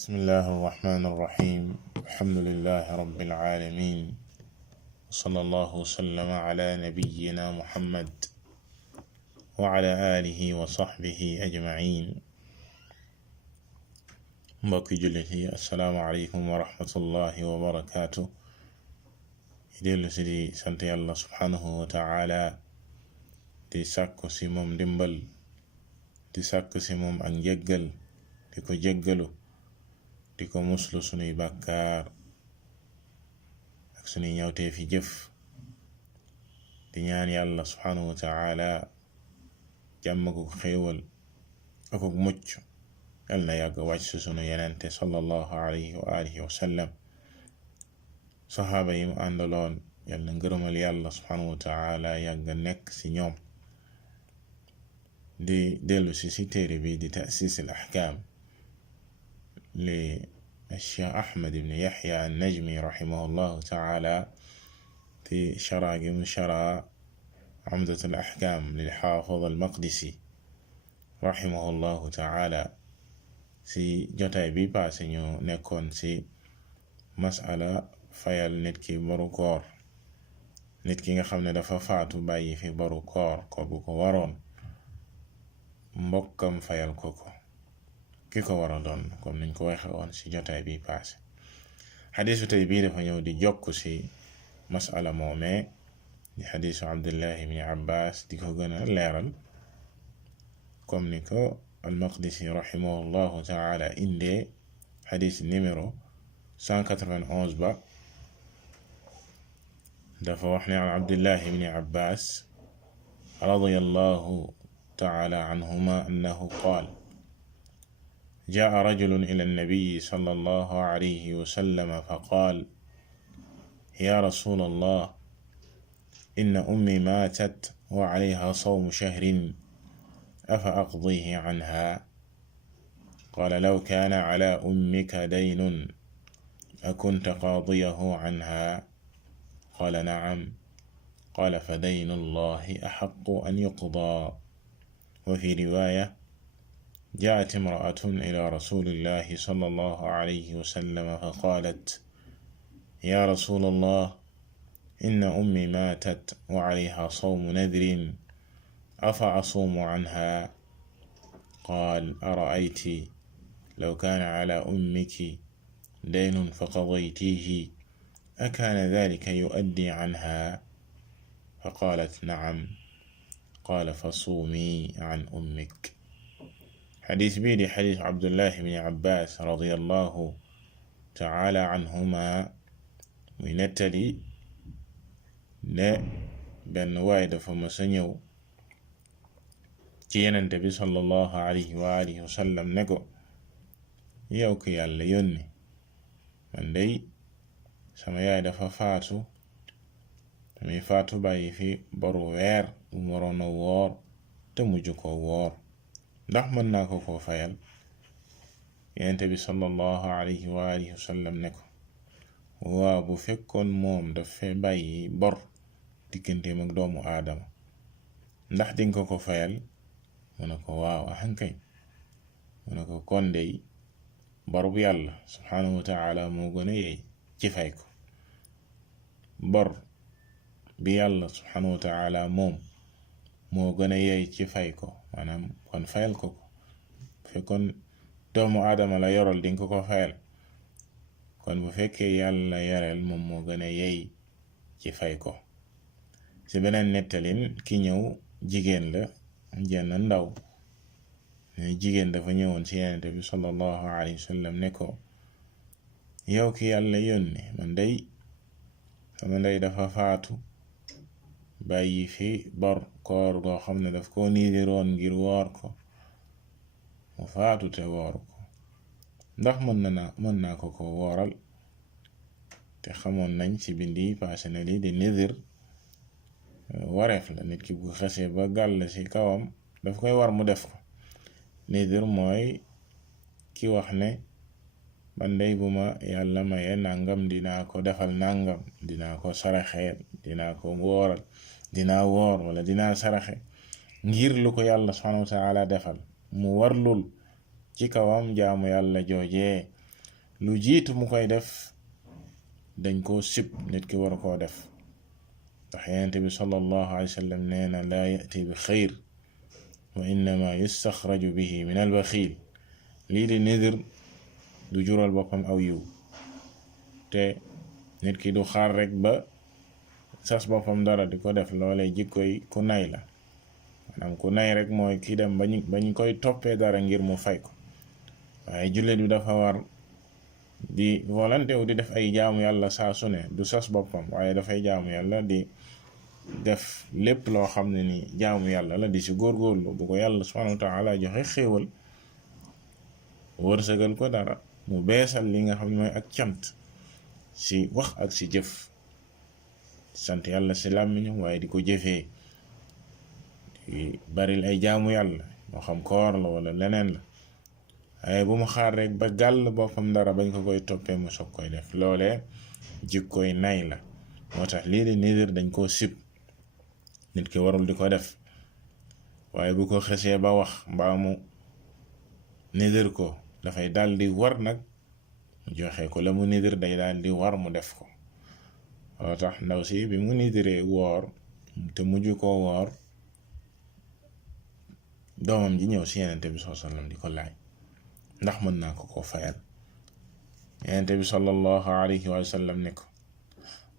بسم الله الرحمن الرحيم. الحمد لله رب العالمين، وصلى الله وسلم على نبينا محمد وعلى آله وصحبه أجمعين. mbokki jullit yi assalaamu aleykum wa rahmatullahi wa barakaatu. dellu si di sant yàlla subhanahu wa taala, di sàkku si moom ndimbal, di sàkku si moom ak njëggal, di ko jéggalu, di ko muslu sunuy bàkkaar ak sunuy ñawtee fi jëf, di ñaan yàlla subhanahu wa taala jàmm ko xéewal ak mucc yal na yàgg wàcc si sunu yenente sallallahu alayhi wa alihi wa sallam, saxaaba yi mu àndaloon, yal na ngërëmal yàlla subhanahu wa taala yàgg nekk si ñoom. di dellu si téere bi di ta'sis al ahkam li Cheikh Ahmed ibn Yahya an-Najmi rahimahullahu taala, fi shara gi mu shara Umdat al ahkam lil Hafiz al Maqdisi rahimahullahu taala. si jotaay bi paase ñu nekkoon si masala fayal nit ki boru koor, nit ki nga xam ne dafa faatu bàyyi fi boru koor bu ko waroon, mbokkam fayal ko ki ko war a doon, comme niñ ko waxe woon si jotaay bi paase. xadiisu tey bii dafa ñëw di jokk si masala moomee di xadiisu Abdullahi ibni Abbas, di ko gën a leeral comme ni ko al-Maqdisi rahimahullahu taala indee xadiis numéro 191 ba. dafa wax ne an Abdullahi ibni Abbas radiyallahu taala anhuma annahu qaal جاء رجل إلى النبي صلى الله عليه وسلم فقال يا رسول الله إن أمي ماتت وعليها صوم شهر أفأقضيه عنها؟ قال لو كان على أمك دين أكنت قاضيه عنها؟ قال نعم. قال فدين الله أحق أن يقضى. وفي رواية جاءت امرأة إلى رسول الله صلى الله عليه وسلم فقالت يا رسول الله إن أمي ماتت وعليها صوم نذر أفأصوم عنها؟ قال أرأيت لو كان على أمك دين فقضيتيه أكان ذلك يؤدي عنها؟ فقالت نعم. قال فصومي عن أمك. xadis bii di xadis Abdullah ibni Abbas radiyallahu taala anhuma muy nettali ne benn waay dafa mësa ñëw ci yenente bi sallallahu alayhi wa alihi wa sallam ne ko, yow ko yàlla yónni, man dey sama yaay dafa faatu, muy faatu bàyyi fi boru weer bu mu waroon a woor te mujj ko woor, ndax mën naa ko fayal? yenente bi sallallahu alayhi wa alihi wa sallam ne ko, waaw, bu fekkoon moom dafa bàyyi bor digganteem ak doomu aadama, ndax dinga ko fayal? mu ne ko waaw, ahankay. mu ne ko kon dey bor bu yàlla subhanahu wa taala moo gën a yey ci fay ko. bor bi yàlla subhanahu wa taala moom moo gën a yey ci fay ko, maanaam kon fayal ko bu fekkoon doomu aadama la yorol dinga ko fayal, kon bu fekkee yàlla yoreel moom moo gën a yey ci fay ko. ci beneen nettalin ki ñëw jigéen la, jenn ndaw, jigéen dafa ñëwoon ci yenente bi sallallahu alayhi wa sallam ne ko, yow ki yàlla yónni, man day sama ndey dafa faatu bàyyi fi bor koor goo xam ne daf ko niidiroon ngir woor ko, mu faatu te woor ko, ndax mën naa ko wooral? te xamoon nañ ci bindi paase na li di nidir wareef la, nit ki bu xesee ba gàll ci kawam daf koy war mu def ko. nidir mooy ki wax ne man day bu ma yàlla maye nangam dinaa ko defal nangam, dinaa ko saraxeel, dinaa ko wooral, dinaa woor wala dinaa saraxe, ngir lu ko yàlla subhanahu wa taala defal mu warlul ci kawam jaamu yàlla joojee lu jiitu mu koy def dañ koo sib, nit ki war koo def ndax Yonent bi sallallahu alayhi wa sallam nee na laa yati bi xayr wa innama yustaxraju bihi min albaxiil. lii di nidir du jural boppam aw yiw, te nit ki du xaar rek ba sas boppam dara di ko def. loolee jikkoy ku nay la, maanaam ku nay rek mooy ki dem ba ñu koy toppee dara ngir mu fay ko. waaye jullit bi dafa war di volonté wu di def ay jaamu yàlla saa su ne, du sas boppam waaye dafay jaamu yàlla di def lépp loo xam ne ni jaamu yàlla la, di si góorgóorlu. bu ko yàlla subhanahu wa taala joxe xéewal, wërsëgal ko dara, mu beesal li nga xam ne mooy ak cant si wax ak si jëf, sant yàlla si làmmiñam waaye di ko jëfee, di baril ay jaamu yàlla, moo xam koor la wala leneen la. waaye bu mu xaar rek ba gàll boppam dara bañ ko koy toppee mu soog koy def. loolee jikkoy nay la. moo tax lii di nidir dañ koo sib, nit ki warul di ko def. waaye bu ko xesee ba wax mbaa mu nidir ko, dafay daal di war nag mu joxe ko. la mu nidir day daal di war mu def ko. loo tax ndaw si bi mu nidiree woor te mujj koo woor, doomam ji ñëw si Yonent bi sallallahu alayhi wa sallam di ko laaj ndax mën naa ko koo fayal. Yonent bi sallallahu alayhi wa sallam ne ko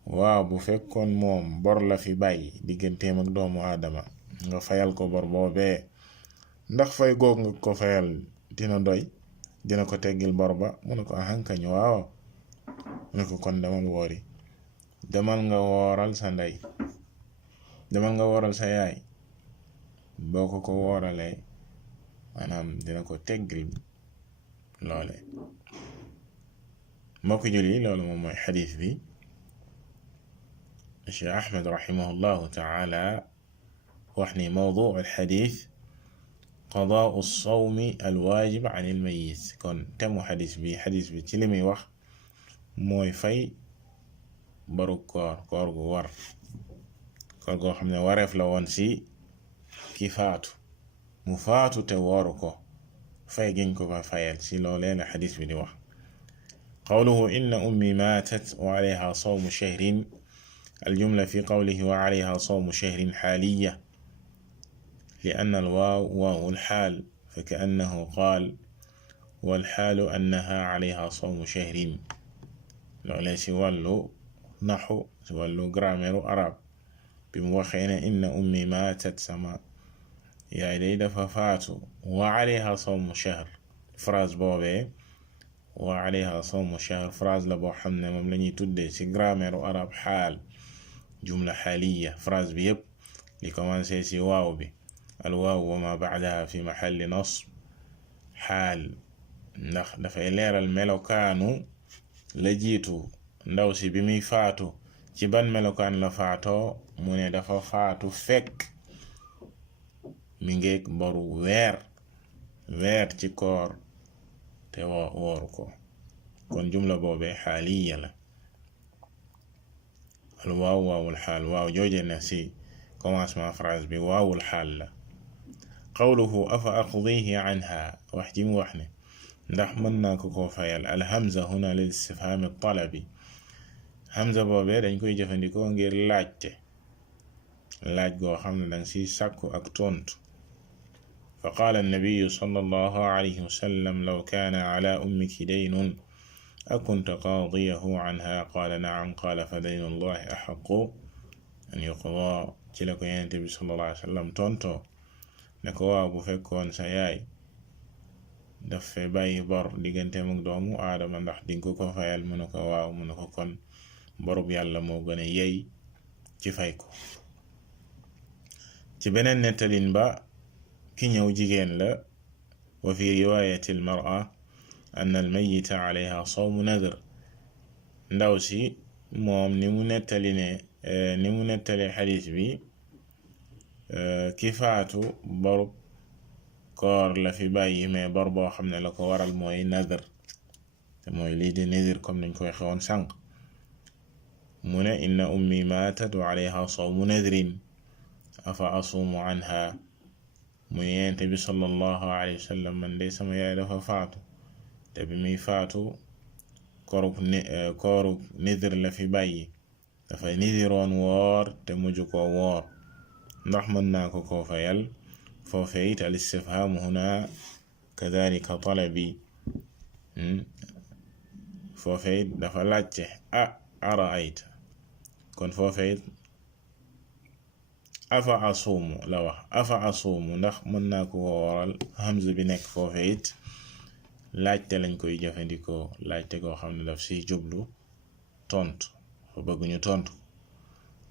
waaw, bu fekkoon moom bor la fi bàyyi digganteem ak doomu aadama, nga fayal ko bor boobee, ndax fay goog nga ko fayal dina doy, dina ko teggil bor ba? mu ne ko ahankañ waaw. mu ne ko kon demal woori, demal nga wooral sa ndey, demal nga wooral sa yaay. boo ko wooralee maanaam dina ko teggil loole. mbokk julli, loolu moom mooy xadiis bi. Cheikh Ahmed rahimahullahu taala wax ni mawduu alxadiis qadaau sawmi alwaajib an ilmayit. kon temu xadiis bi ci li muy wax mooy fay baru koor gu war, koor goo xam ne wareef la woon si ki faatu, mu faatu te wooru ko, fay giñ ko fa fayal. si loolee la xadiis bi di wax. qawluhu inna ummi maatat wa alayha sawmu shahrin, aljumla fi qawlihi wa alayha sawmu shahrin xaaliya li anna alwaaw waawu alxaal, fa kaannahu qaal walxaalu annaha alayha sawmu shahrin. loolee si wàllu naxu, si wàllu grammaire arab, bi mu waxee ne inna ummi maatat, sama yaay day dafa faatu, wa alayha sawmu shahr, phrase boobee wa alayha sawmu shahr phrase la boo xam ne moom la ñuy tuddee ci grammaire arab xaal, jumla xaaliya. phrase bi yépp li commencé ci waaw bi, al waaw wa ma ba'daha fi mahalli nasb, xaal, ndax dafay leeral melokaanu la jiitu ndaw si bi muy faatu. ci ban melokaan la faatoo? mu ne dafa faatu fekk mi ngeeg boru weer ci koor te wooru ko. kon jumla boobee xaaliya la. al waaw waawul xaal, waaw jooje na si commencement phrase bi waawul xaal la. qawluhu afa aqdihi anha, wax ji mu wax ne ndax mën naa ko koo fayal. al hamza huna lil istifham talabi, hamza boobee dañ koy jëfandikoo ngir laajte, laaj goo xam ne danga si sàkku ak tontu. fa qaala annabiyu sallallahu alayhi wa sallam law kaana ala ummiki daynun akunta qaadiyahu anha? qaala naam. qaala fa daynu llahi axaqu an yuqdaa. ci la ko Yonent bi sallallahu alayhi wa sallam tontoo ne ko waaw, bu fekkoon sa yaay daf fee bàyyi bor digganteem ak doomu aadama, ndax dinga ko fayal? mu ne ko waaw. mu ne ko kon borub yàlla moo gën a yey ci fay ko. ci beneen nettalin ba, ki ñëw jigéen la. wa fi riwaayati almar'a anna almayita alayha sawmu nadr. ndaw si moom ni mu nettalee xadiis bi, ki faatu borub koor la fi bàyyi, mais bor boo xam ne la ko waral mooy nadr, te mooy lii di nidir comme nañ koy xewoon sànq. mu ne inna ummi maatat wa alayha sawmu nadrin afa asuumu anha. mu Yonent bi sallallahu alayhi wa sallam, man de sama yaay dafa faatu, te bi muy faatu kooruk nidir la fi bàyyi dafay nidiroon woor te mujj ko woor ndax mën naa ko fayal foofe it al istifhaamu huna kadhalika talabi foofe it dafa laajte ara'ayta kon foofe it afa asuumu la wax afa asuumu ndax mën naa ko wooral hamza bi nekk foofe it laajte lañ koy jëfandikoo laajte koo xam ne daf si jublu tontu fa bëgguñu tontu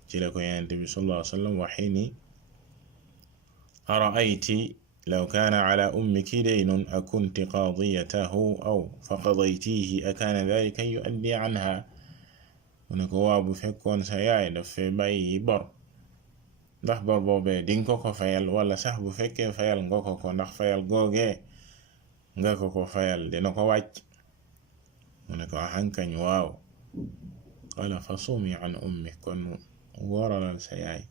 ci la ko Yonent bi sallallahu alayhi wa sallam waxi ni ara'ayti law kaana ala ummiki daynun akunti qaadiyatahu aw faqadaytihi akaana dhalika yu'addi anha mu ne ko waa bu fekkoon sa yaay daf fee bàyyi bor ndax bor boobee dinga ko fayal wala sax bu fekkee fayal nga ko ndax fayal googee nga ko fayal dina ko wàcc mu ne ko hankañ waaw qala fa sumi an ummi kon wooralal sa yaay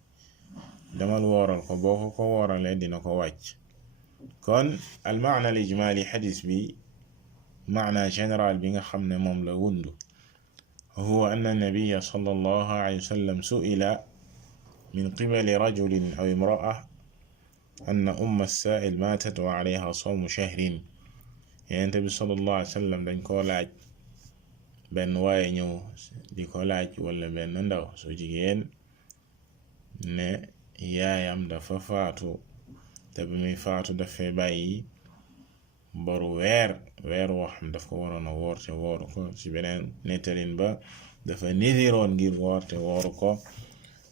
demal wooral ko boo ko wooralee dina ko wàcc kon al maana al ijmali xadis bi maana général bi nga xam ne moom la wundu huwa anna nabiya sallallahu alayhi wa sallam su'ila min qibali rajulin aw imra'a anna umma as-sa'il maatat wa alayha sawmu shahrin Yonent bi sallallahu alayhi wa sallam dañ koo laaj benn waaye ñëw di ko laaj wala benn ndaw su jigéen ne yaayam dafa faatu te bi muy faatu dafay bàyyi boru weer woo xam daf ko waroon a woor te wooru ko ci beneen nettalin ba dafa nidiroon ngir woor te wooru ko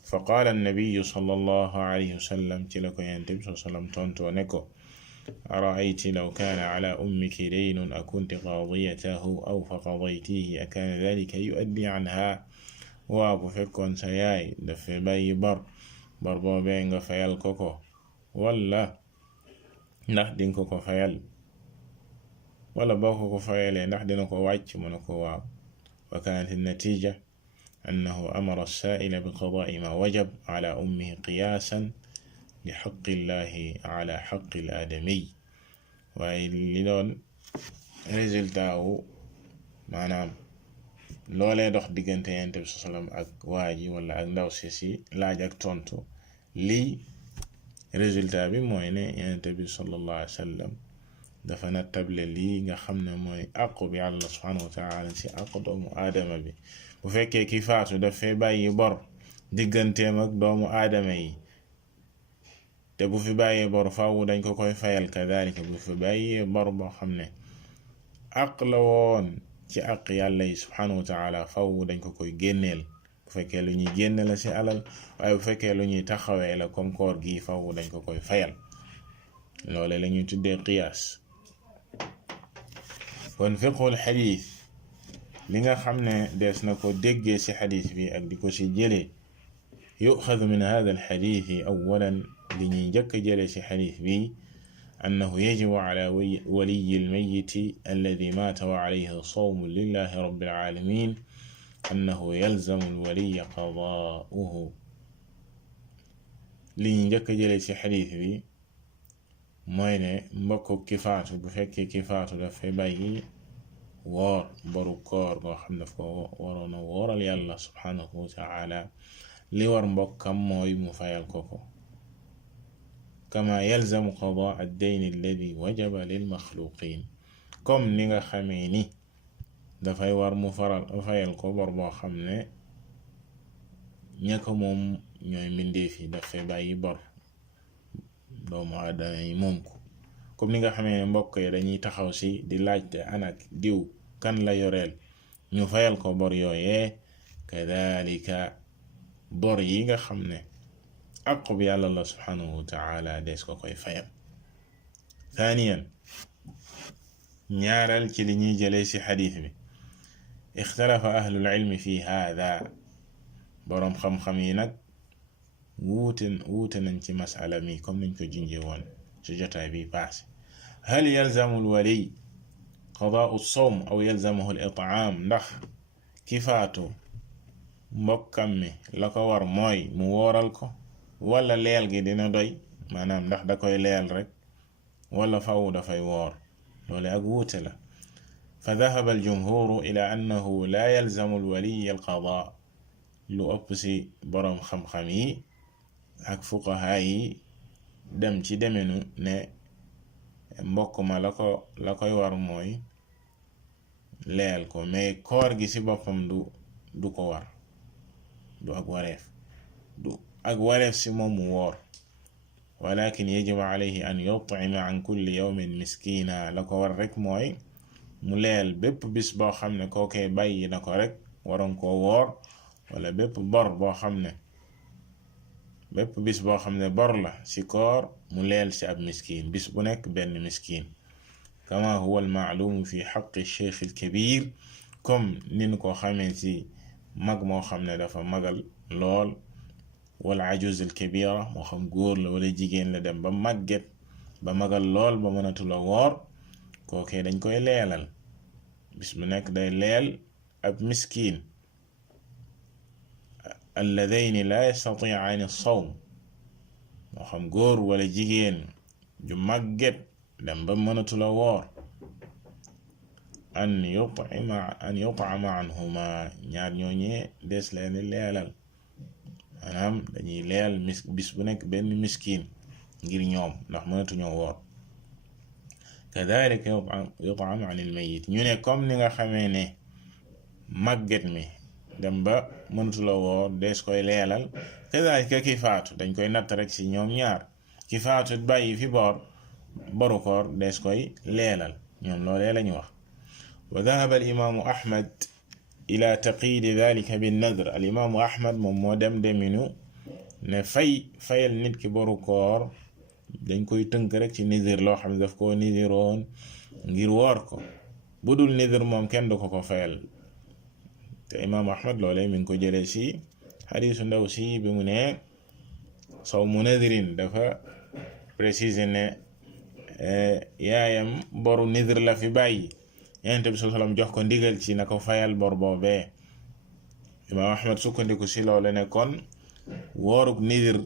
fa qaala annabiyu sallallahu alayhi wa sallam ci la ko Yonent bi sallallahu alayhi wa sallam tontoo ne ko ara'ayti law kaana ala ummiki daynun akunti qaadiyatahu aw faqadaytihi akaana dhalika yu'addi anha waa bu fekkoon sa yaay dafa bàyyi bor boobee nga fayal ko wala ndax dinga ko fayal wala boo ko fayalee ndax dina ko wàcc mu ne ko waaw wa kaanat an-natiija annahu amara as-saa'ila bi qadaa'i ma wajab ala ummihi qiyaasan li haqqi llahi ala haqqi al-aadami waaye li doon résultat wu maanaam loolee dox diggante Yonent bi sallam ak waa ji wala ak ndaw si laaj ak tontu lii résultat bi mooy ne Yonent bi sallallahu alayhi wa sallam dafa nattable lii nga xam ne mooy àqu bi Yàlla subhanahu wa ta'ala ci àqu doomu aadama bi bu fekkee ki faatu dafay bàyyi bor digganteem ak doomu aadama yi te bu fi bàyyee bor faaw dañ ko koy fayal kadhalika bu fi bàyyee bor boo xam ne àq la woon ci àq Yàlla yi subhanahu wa ta'ala faaw dañ ko koy génneel bu fekkee lu ñuy génne la ci alal waaye bu fekkee lu ñuy taxawee la comme koor gi faaw dañ ko koy fayal loole la ñuy tuddee qiyaas kon fiqhul xadiis li nga xam ne des na ko déggee ci xadiis bi ak di ko ci jëlee yuxadu min hada al xadiisi awalan li ñuy njëkk jëlee ci xadiis bi annahu yajibu ala waliyi almayiti alladi maata wa alayhi sawmu lillahi rabbil alamin annahu yalzamu alwaliya qadaa'uhu li ñuy njëkk jëlee ci xadiis bi mooy ne mbokk ki faatu bu fekkee ki faatu dafay bàyyi woor boru koor goo xam daf ko waroon a wooral Yàlla subhanahu wa ta'ala li war mbokkam mooy mu fayal ko kama yalzamu qadaa ad-dayn alladi wajaba lil maxluqin comme ni nga xamee ni dafay war mu fayal ko bor boo xam ne ña ko moom ñooy mbindeef yi dafay bàyyi bor doomu aadama yi moom ko comme ni nga xamee ne mbokk yi dañuy taxaw ci di laajte anak diw kan la yoreel ñu fayal ko bor yooyee kadhalika bor yi nga xam ne aqub Yàlla la subhanahu wa ta'ala des ko koy fayal thaniyan ñaaral ci li ñuy jëlee ci xadiis bi ixtalafa ahlul ilmi fi hada boroom xam-xam yi nag wuute nañ ci masala mi comme niñ ko junjee woon ci jotaay bi paase hal yalzamu alwali qadaa'u as-sawm aw yalzamuhu al-it'aam ndax ki faatu mbokkam mi la ko war mooy mu wooral ko wala leel gi dina doy maanaam ndax da koy leel rek wala faw dafay woor loole ak wuute la fa dahaba aljumhuru ila annahu la yalzamu alwaliy alqada lu ëpp ci boroom xam-xam yi ak fuqaha yi dem ci demenu ne mbokk ma la koy war mooy leel ko, mais koor gi ci boppam du ko war, du ak wareef ci moom mu woor, walakin yajibu alayhi an yut'ima an kulli yawmin miskina. la ko war rek mooy mu leel bépp bis boo xam ne kookee bàyyi na ko rek waroon koo woor, wala bépp bis boo xam ne bor la ci koor mu leel ci ab miskin, bis bu nekk benn miskin, kama huwa almaalumu fi xaqi cheikh alkabir, comme nin ko xamee ci mag moo xam ne dafa magal lool, wala ajuz alkabira moo xam góor la wala jigéen la dem ba màgget ba magal lool ba mënatula woor, kookee dañ koy leelal bis bu nekk day leel ab miskin. alladayni la yastati'ani as-sawm moo xam góor wala jigéen ju màgget dem ba mënatula woor, an yut'ama anhuma, ñaar ñooñee des leen leelal, maanaam dañuy leel bis bu nekk benn miskin ngir ñoom ndax mënatuñoo woor. kadhalika yut'am an al-mayyit, ñu ne comme ni nga xamee ne màgget mi dem ba mënatula woor des koy leelal, kadhalika ki faatu dañ koy natt rek ci ñoom ñaar, ki faatu bàyyi fi boru koor des koy leelal, ñoom loolee lañu wax. wa dhahaba al-imaamu Ahmad ila taqyidi dhalika bin nadr, al-imaamu Ahmad moom moo deminu ne fayal nit ki boru koor dañ koy tënk rek ci nizir loo xam ne daf koo niziroon ngir woor ko, bu dul nizir moom kenn du ko fayal. te imaamu Ahmad loolee mi ngi ko jëlee ci xadiisu ndaw si bi mu ne sawmu nadirin, dafa préciser ne yaayam boru nizir la fi bàyyi, Yonent bi sallallahu alayhi wasallam jox ko ndigal ci na ko fayal bor boobee. imaamu Ahmad sukkandiku ci loole ne kon woorug nizir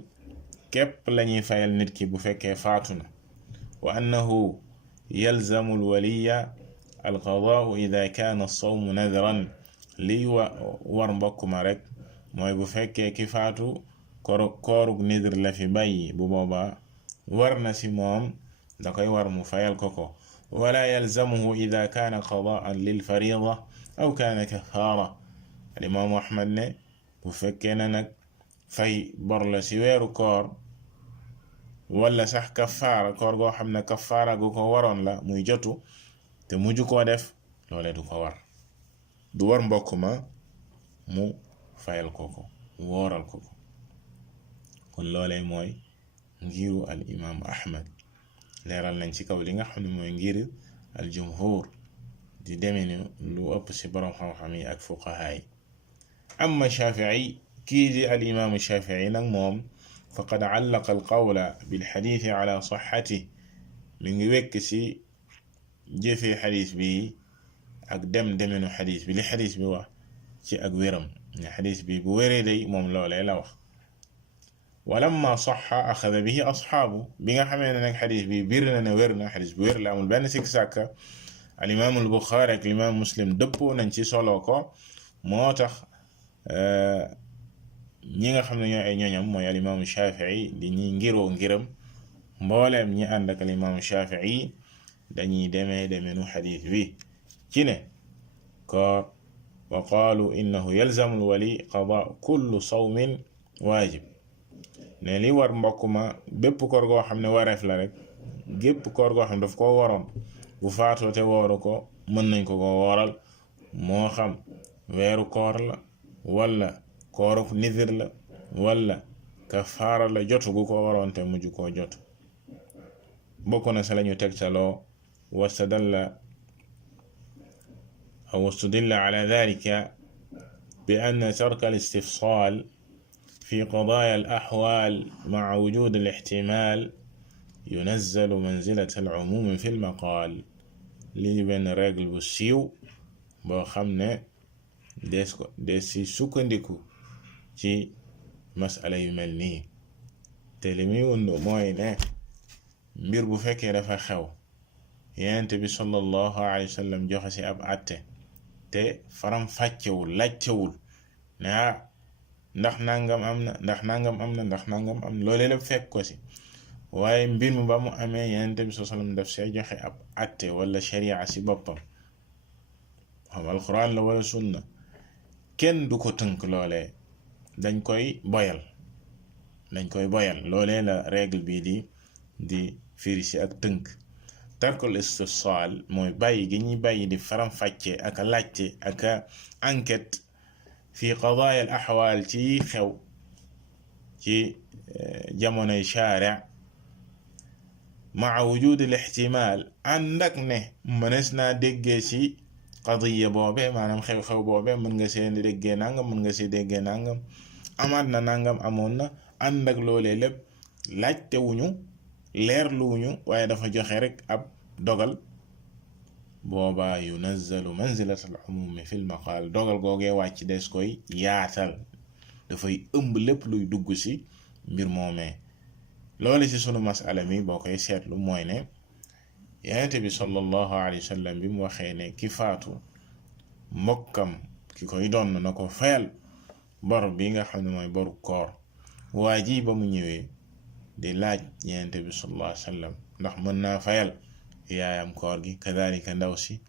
képp lañuy fayal nit ki bu fekkee faatu na, wa annahu yalzamu alwaliya alqadaau ida kaana as-sawmu nadran, liy war mbokk ma rek mooy bu fekkee ki faatu koorug nizir la fi bàyyi, bu boobaa war na ci moom da koy war mu fayal ko, wala yalzamuhu ida kaana qadaan lil farida aw kaana kafaara. alimaamu Ahmad ne bu fekkee na nag fay bor la ci weeru koor wala sax kafaara, koor goo xam ne kafaara gu ko waroon la muy jotu te mujj koo def, loole du ko war, du war mbokk ma mu fayal ko wooral ko. kon loolee mooy ngiru al imaamu Ahmad, leeral nañ ci kaw li nga xam ne mooy ngir al jumhur di demeni lu ëpp ci boroom xam-xam yi ak fuqaha yi. amma Shaafi'i, kii di al imaamu Shaafi'i nag moom faqad allaqa al qawla bil xadiisi ala sixatihi, mi ngi wekk ci jëfee xadiis bi ak demenu xadiis bi, li xadiis bi wax ci ak wéram, ne xadiis bi bu wéree day moom loolee la wax. walamma saxa axada bihi asxaabu, bi nga xamee ne nag xadis bi bir na ne wér na, xadis bi wér la amul benn sikk sàkka, alimaam al-Buxaari ak alimaam Muslim dëppoo nañ ci solo ko, moo tax ñi nga xam ne ñooy ay ñoñam mooy alimaamu Shaafi'i di ñi ngiram mbooleem ñi ànd ak alimaamu Shaafi'i dañuy demenu xadis bi ci ne koor, wa qaalu innahu yalzamu al-wali qadaa kullu sawmin waajib, ne li war mbokk ma bépp koor goo xam ne wareef la rek, gépp koor goo xam ne daf ko waroon bu faatoo te wooru ko mën nañ ko wooral, moo xam weeru koor la wala kooru nizir la wala kafaara la jotu gu ko waroon te mujj koo jot. bokk na sa lañu tegtaloo wastudilla ala dhalika bi anna tarka al-istifsaal في قضايا الأحوال مع وجود الاحتمال ينزل منزلة العموم في المقال. lii benn règle bu siiw boo xam ne des ci sukkandiku ci masala yu mel nii, te li muy wund mooy ne mbir bu fekkee dafa xew Yonent bi sallallahu alayhi wa sallam joxe ci ab àtte te faram fàccewul laajtewul ne ndax nangam am na ndax nangam am na ndax nangam am na loolee lépp fekk ko ci, waaye mbir mi ba mu amee Yonent bi sallallahu alayhi wa sallam daf see joxe ab àtte wala sharia ci boppam, xam alquran la wala sunna, kenn du ko tënk loolee, dañ koy boyal loolee la règle bii di firi ci ak tënk. tarkul istifsaal mooy bàyyi gi ñuy bàyyi di faram-fàcce ak a laajte ak a enquête fi qadaaya al axwaal ci xew ci jamonoy shaari maa wujud al ixtimaal ànd ak ne mënees naa déggee ci qadiya boobe maanaam xew-xew boobe mën nga see déggee nangam mën nga see déggee nangam, amaat na nangam amoon na, ànd ak loolee lépp laajte wuñu leerluwuñu waaye dafa joxe rek ab dogal, boobaa yunazzalu manzilat al umumi fi l maqaal, dogal googee wàcc des koy yaatal, dafay ëmb lépp luy dugg ci mbir moomee. loolu ci sunu masala mi boo koy seetlu mooy ne Yonent bi sallallahu alayhi wa sallam bi mu waxee ne ki faatu mbokkam ki koy doon na ko fayal bor bi nga xam ne mooy boru koor, waa ji ba mu ñëwee di laaj Yonent bi sallallahu alayhi wa sallam ndax mën naa fayal yaayam koor gi, kadalika ndaw si,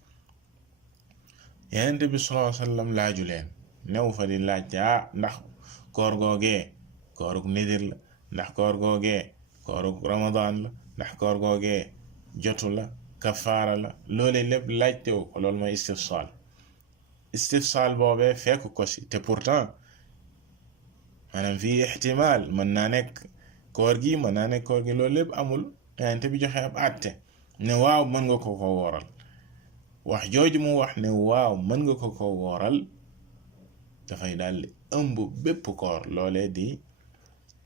Yonent bi sallallahu alayhi wa sallam laaju leen, new fa di laaj ndax koor googee kooruk nidir la, ndax koor googee kooruk ramadan la, ndax koor googee jotu la, kafaara la, loolee lépp laajtewu ko. loolu mooy istifsaal boobee fekk ko ci, te pourtant maanaam fii ixtimaal mën naa nekk koor gi mën naa nekk koor gi, loolu lépp amul. Yonent bi joxe ab àtte ne waaw mën nga ko wooral, wax jooju mu wax ne waaw mën nga ko wooral dafay daldi ëmb bépp koor. loolee di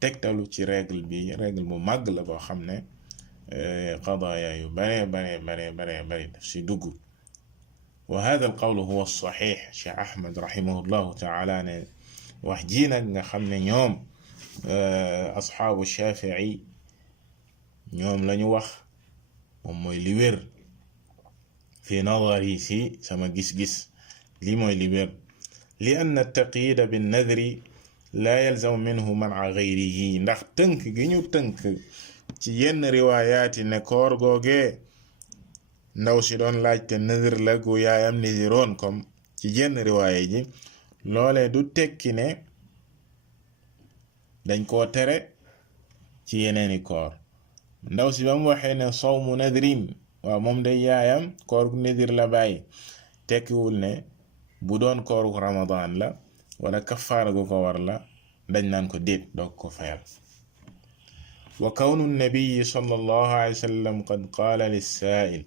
tegtalu ci règle bu màgg la boo xam ne qadaaya yu bare daf ci dugg. wa hada al qawlu huwa as-sahih. Cheikh Ahmad rahimahullahu taala ne wax ji nag nga xam ne ñoom asxaabu Shafii ñoom lañu wax moom mooy li wér fi nadari ci sama gis-gis, lii mooy li wér. li anna taqyida bin nadri la yalzamu minhu man'a ghayrihi, ndax tënk gi ñu tënk ci yenn riwaayaati ne koor googee ndaw si doon laajte nadr la gu yaayam nadiroon comme ci yenn riwaaya ji, loolee du tekki ne dañ koo tere ci yeneeni koor. ndaw si ba mu waxee ne sawmu nadrin, waaw moom day yaayam koor gu nadir la bàyyi, tekkiwul ne bu doon kooru ramadan la wala kafaara gu ko war la dañ naan ko déet doog ko fayal. wa kawnu nabiyi sallallahu alayhi wa sallam qad qaala lissaa'il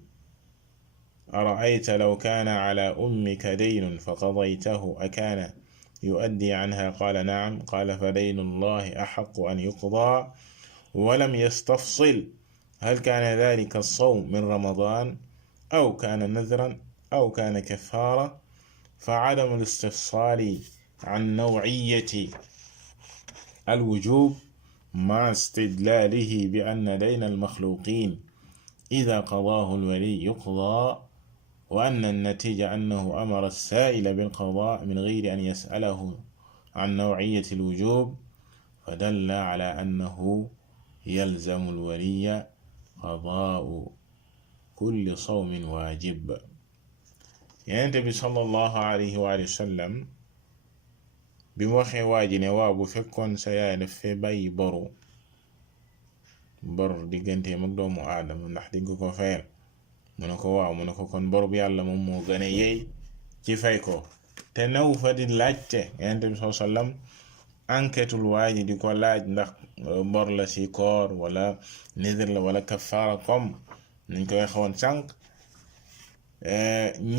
ara'ayta law kaana ala ummika daynun fa qadaytahu akaana yu'addi anha qaala na'am qaala fa daynu llahi ahaqqu an yuqdaa ولم يستفصل هل كان ذلك الصوم من رمضان أو كان نذرا أو كان كفارة، فعدم الاستفصال عن نوعية الوجوب مع استدلاله بأن دين المخلوقين إذا قضاه الولي يقضى، وأن النتيجة أنه أمر السائل بالقضاء من غير أن يسأله عن نوعية الوجوب، فدل على أنه يلزم الولي قضاء كل صوم واجب. Yonent bi sallallahu alayhi wa sallam bi mu waxee waa ji ne waaw bu fekkoon sa yaay daf fee bàyyi bor digganteem ak doomu aadama ndax di nga ko fayal, mu ne ko waaw, mu ne ko kon bor bu yàlla moom moo gën a yey ci fay ko. te new fa di laajte Yonent bi sallallahu alayhi wa sallam enquêtul waa ji di ko laaj ndax bor la ci koor wala nidr la wala kafaara comme niñ koy xawoon sànq.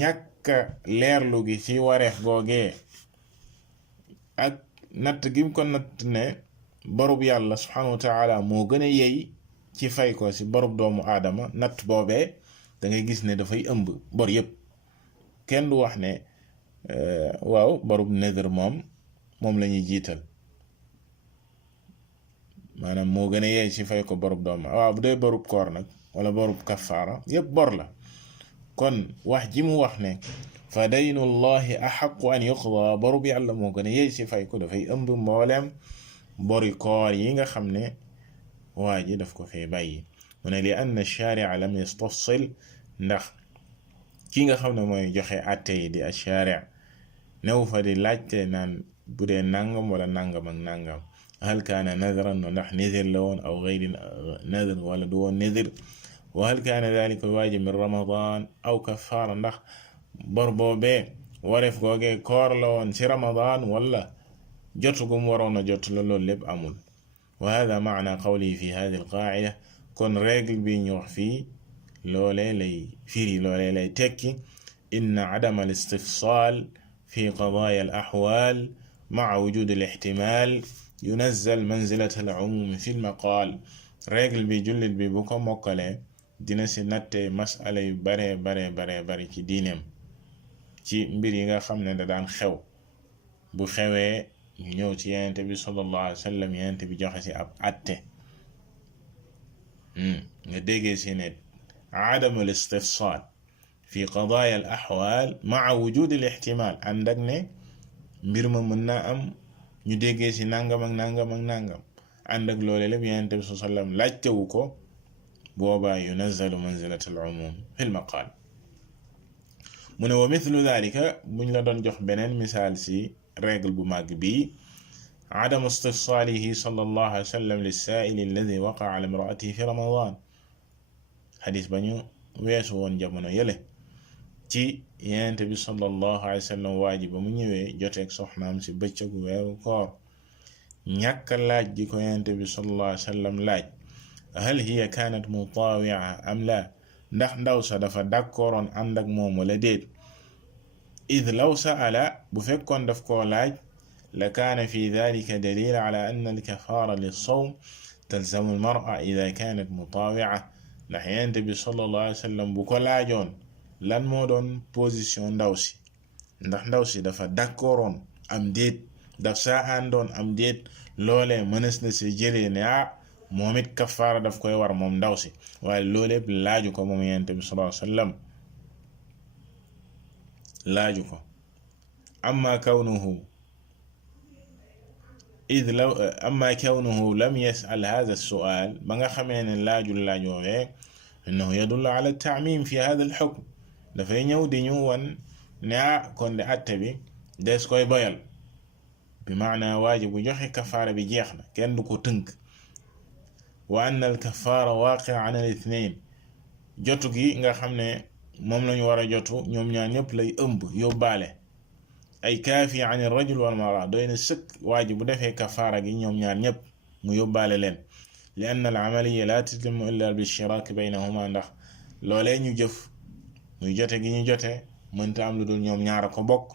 ñàkk leerlu gi ci wareef googee ak natt gi mu ko natt ne borub yàlla subhanahu wa taala moo gën a yey ci fay ko ci borub doomu aadama, natt boobee da ngay gis ne dafay ëmb bor yépp. kenn du wax ne waaw borub nidr moom la ñuy jiital, maanaam moo gën a yey ci fay ko borub doomu, waaw bu dee borub koor nag wala borub kafaara yépp bor la. kon wax ji mu wax ne fa daynullahi axaqu an yuqda boru bi yàlla moo gën a yey si fay ko dafay ëmb mbooleem bori koor yi nga xam ne waa ji daf ko fee bàyyi mu ne li anna sharia lam yastafsil ndax ki nga xam ne mooy joxe atte yi di ash-shari new fa di laajte naan bu dee nangam wala nangam ak nangam hal kaana nadran ndax nidir la woon aw gayri nadr wala du woon nidir wa hal kaana dalika alwaajib min ramadan aw kafaara ndax bor boobee wareef googee koor la woon ci ramadan wala jotu gum waroon a jot la loolu lépp amul wa hada maana qawli fi hadi alqaacida kon règle bi ñu wax fii loolee lay firi loolee lay tekki inna adama al istifsal fi qadaaya al axwaal maca wujud al ixtimaal yunazzal manzilat al umum fi al maqaal règle bi jullit bi bu ko mokkalee dina si natte masala yu bare ci diineem ci mbir yi nga xam ne da daan xew bu xewee ñu ñëw ci yenente bi sallallahu alayhi wa sallam yenente bi joxe si ab atte nga déggee si ne adam al istifsal fi qadaaya al axwaal maa wujud al ixtimaal ànd ak ne mbir ma mën naa am ñu déggee si nangam ak nangam ak nangam ànd ak loole lépp yenente bi sallallahu alayhi wa sallam laajtewu ko boobaa yunazzalu manzilat al umum fi l maqaal mu ne wa mithlu dalika buñ la doon jox beneen misaal si règle bu màgg bii adamu istifsaalihi sallallahu alayhi wa sallam lissaa'ili alladi waqaa ala imraatihi fi ramadan xadis ba ñu weesu woon jamono yële ci yenente bi sallallahu alayhi wa sallam waa ji ba mu ñëwee joteeg soxnaam si bëccëgu weeru koor ñàkk laaj gi ko yenente bi sallallahu alayhi wa sallam laaj hal hiya kaanat mutaawi'a am la ndax ndaw sa dafa d'accordoon ànd ak moom wala déet id law sa'ala bu fekkoon daf koo laaj la kaana fi dhalika dalil ala anna al-kafaara lis-sawm talzamu al-mar'a idha kaanat mutaawi'a ndax Yonent bi sallallahu alayhi wa sallam bu ko laajoon lan moo doon position ndaw si ndax ndaw si dafa d'accordoon am déet daf saa àndoon am déet loolee mënees na si jëlee ne moom it kafaara daf koy war moom ndaw si waaye loolu yëpp laaju ko moom Yonent bi sallallahu alayhi wa sallam laaju ko amma kawnuhu lam yas'al hadha as-su'al ba nga xamee ne laajul laaj woowee innahu yadullu ala at-ta'mim fi hadha al-hukm dafay ñëw di ñu wan ne kon de atte bi des koy boyal bi maana waaji bu joxe kafaara bi jeex na kenn du ko tënk wa anna al-kafaara waaqi'a ala al-ithnayn jotu gi nga xam ne moom lañu war a jotu ñoom ñaar ñëpp lay ëmb yóbbaale ay kaafi an ar-rajul wal mar'a doy na sëkk waa ji bu defee kafaara gi ñoom ñaar ñëpp mu yóbbaale leen li anna al-amaliyya la tatimu illa bi-ishtirak baynahuma ndax loolee ñu jëf muy jote gi ñu jote mënta am lu dul ñoom ñaar a ko bokk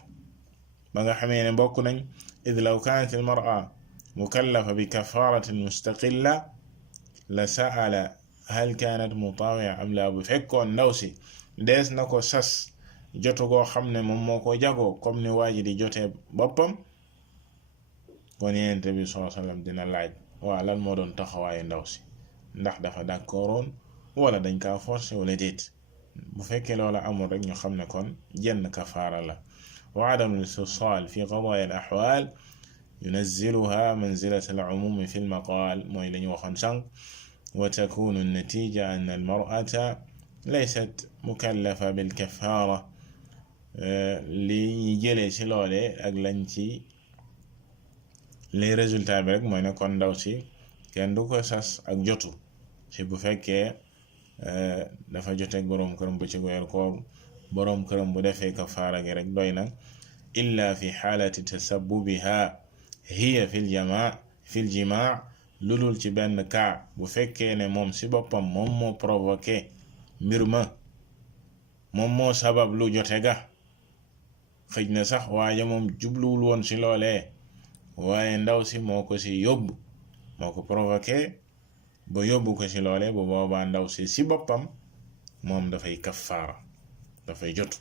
ba nga xamee ne bokk nañ id law kanat al-mar'a mukallafa bi kafaratin mustaqilla la sa'ala hal kanat mutawi'a am la bu fekkoon ndaw si dees na ko sas jotu goo xam ne moom moo ko jagoo comme ni waa ji di jotee boppam kon Yonent bi sallallahu alayhi wa sallam dina laaj waa lan moo doon taxawaayu ndaw si ndax dafa d'accordoon wala dañ kaa forcer wala déet bu fekkee loola amul rek ñu xam ne kon jenn kafaara la wa adamu al-istifsaal fi qadaaya al-ahwaal yunazziluha manzilata al-umum fi al-maqaal mooy la ñu waxoon sànq wa takunu an-natiija anna al-mar'ata laysat mukallafa bil-kafaara li ñu jëlee ci loole ak lañ ci les résultats bi rek mooy ne kon ndaw si kenn du ko sas ak jotu ci bu fekkee dafa joteeg boroom këram bu ci weeru koor boroom këram bu defee kafaara gi rek doy na illa fi xaalati tasabbubiha hiya fil jimaa lulul ci benn cas bu fekkee ne moom si boppam moom moo provoqué mbir ma moom moo sabab lu jote ga xëj na sax waaye moom jubluwul woon ci loolee waaye ndaw si moo ko ci yóbbu moo ko provoqué ba yóbbu ko ci loolee bu boobaa ndaw si ci boppam moom dafay kafaara dafay jotu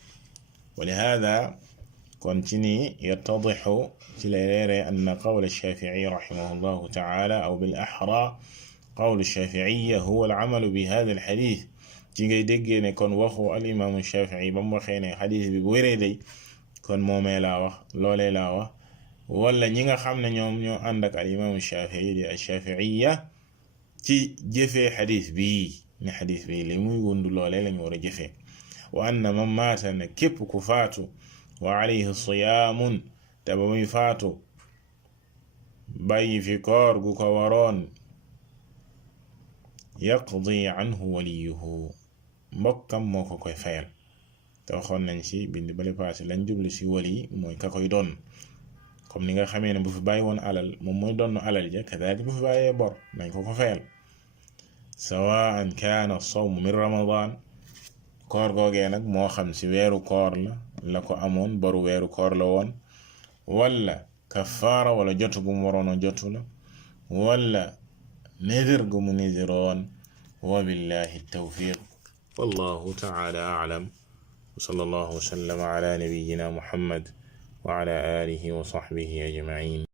wa lihaada kon ci nii yattadixu ci lay leere anna qawla ash-Shaafi'i rahimahullahu ta'ala aw bil ahra qawlu ash-Shaafi'iyya huwa al-amalu bi haadha al-hadiith ci ngay déggee ne kon waxu al imaamu Shafii ba mu waxee ne xadis bi bu wéree day kon moomee laa wax loolee laa wax wala ñi nga xam ne ñoom ñoo ànd ak al imaamu Shafii di al shafiiya ci jëfee xadis bii ne xadis bii li muy wundu loolee lañu war a jëfee wa anna man maata ne képp ku faatu wa alayhi siyaamun te ba muy faatu bàyyi fi koor gu ko waroon yaqdi anhu waliyuhu mbokkam moo ko koy fayal te waxoon nañ ci bind bale paase lañ jublu ci wali mooy ka koy doon comme ni nga xamee ne bu fi bàyyi woon alal moom mooy doon alal ja kadalik bu fi bàyyee bor nañ ko ko fayal sawaan kaana sawmu min ramadan koor googee nag moo xam ci weeru koor la ko amoon boru weeru koor la woon wala kafaara wala jotu gu mu waroon a jotu la wala نذر قم نذرون وبالله التوفيق والله تعالى أعلم وصلى الله وسلم على نبينا محمد وعلى آله وصحبه أجمعين.